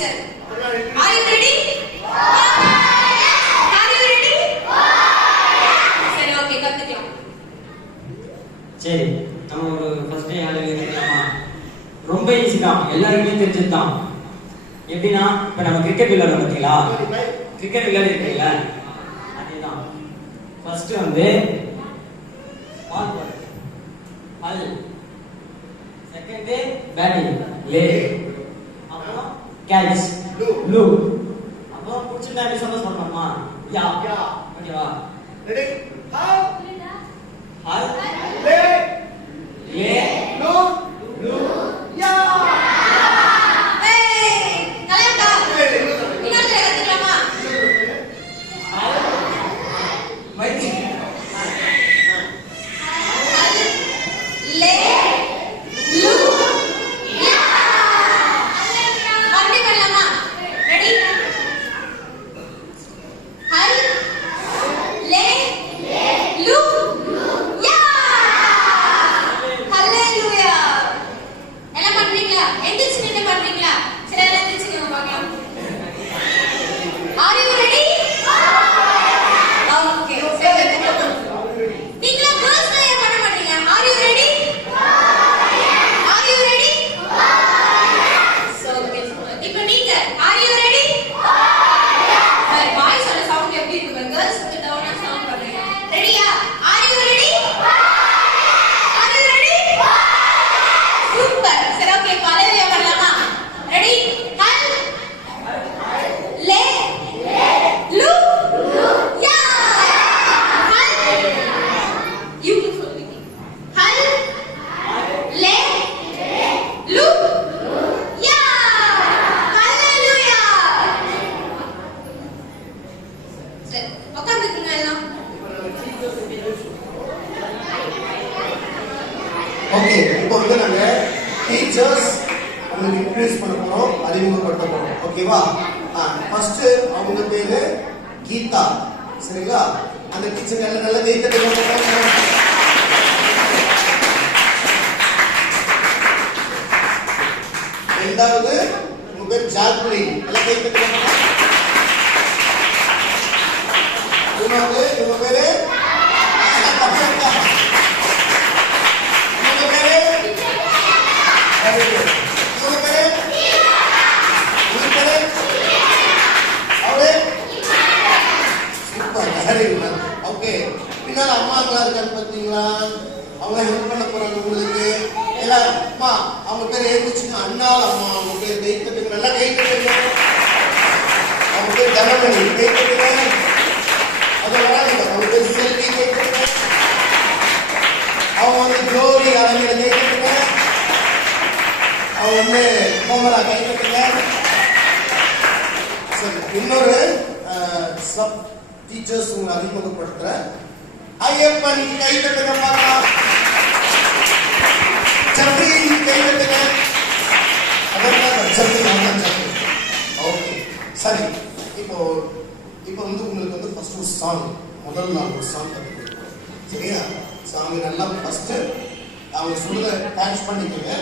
teacher. Are you ready? Are you ready? சரி okay கத்துக்கலாம். சரி நம்ம ஒரு ஃபர்ஸ்ட் டே ஆளு கேட்கலாமா? ரொம்ப ஈஸி தான், எல்லாருக்குமே தெரிஞ்சது தான். எப்படின்னா இப்ப நம்ம கிரிக்கெட் விளையாடுறோம் பார்த்தீங்களா? கிரிக்கெட் விளையாடி இருக்கீங்களா? அதேதான். ஃபர்ஸ்ட் வந்து பால் போடு அல், செகண்ட் பேட்டிங் லே, அப்புறம் கேட்ச் ப்ளூ, அப்புறம் புடிச்சதா எப்படி சொல்லணுமா? யா ஓகேவா? ரெடி ஹால் ஹால் லே லே ப்ளூ ப்ளூ யா ஏய் கலையக்கா இன்னொரு தடவை கத்துக்கலாமா? ஹால் மைதி லே ப்ளூ யா அப்படி பண்ணலாமா? ரெடி ஹல் லே ப்ளூ யா ஹalleluya எல்லாம் பண்றீங்களா? எந்திரிச்சு நின்னு பண்றீங்களா? சரி எல்லாம் எந்திரிச்சு நின்னு பார்க்கலாம். Are you ready? Okay. நீங்களா girls ஏன் பண்ண மாட்டீங்க? Are you ready? Are you ready? So okay. இப்போ நீங்க are you ready? பாய்ஸ் ஓட சவுண்ட் எப்படி இருக்கு? girls வந்து டவுனா சவுண்ட் பண்ணுங்க. ரெடியா? Are you ready? Are you ready? Super. சரி ஓகே ஹalleluya பண்ணலாமா? ரெடி ஹல் லே ப்ளூ யா ஹல் யூ ஹல் லே ப்ளூ யா ஹalleluya. சரி உட்கார்ந்துக்குங்க எல்லாம். ஓகே இப்போ வந்து நாங்க டீச்சர்ஸ் உங்களுக்கு இன்ட்ரோ듀ce பண்ண போறோம், அறிமுகப்படுத்த போறோம். ஓகேவா? ஃபர்ஸ்ட் அவங்க பேரு கீதா. சரிங்களா? அந்த டீச்சர் நல்ல கை தட்டுங்க. ரெண்டாவது உங்க பேர் ஜாக்லின். நல்ல கை தட்டுங்க. மூணாவது உங்க பேரு ஓகே. பின்னால அம்மாங்களா இருக்கான்னு பாத்தீங்களா? அவங்க ஹெல்ப் பண்ண போறாங்க உங்களுக்கு. எல்லாம் அம்மா அவங்க பேர் எழுதிச்சுங்க. அண்ணாள் அம்மா அவங்க பேர் கை தட்டுங்க. நல்லா கை தட்டுங்க. அவங்க பேர் தனமணி கை தட்டுங்க. அது வராங்க. அவங்க பேர் செல்வி கை தட்டுங்க. அவங்க வந்து க்ளோரி அழகிய கை தட்டுங்க. அவங்க வந்து கோமலா கை தட்டுங்க. சரி இன்னொரு சப் டீச்சர்ஸ் உங்களை அறிமுகப்படுத்துற ஐயப்பன் கை தட்டுங்க பார்க்கலாம். சப்ரி கை தட்டுங்க. ஓகே சரி. இப்போ வந்து உங்களுக்கு வந்து ஃபர்ஸ்ட் ஒரு சாங், முதல் நாள் ஒரு சாங் கற்றுக் சரியா? சாங் நல்லா ஃபர்ஸ்ட் அவங்க சொல்றத கேட்ச் பண்ணிக்கோங்க.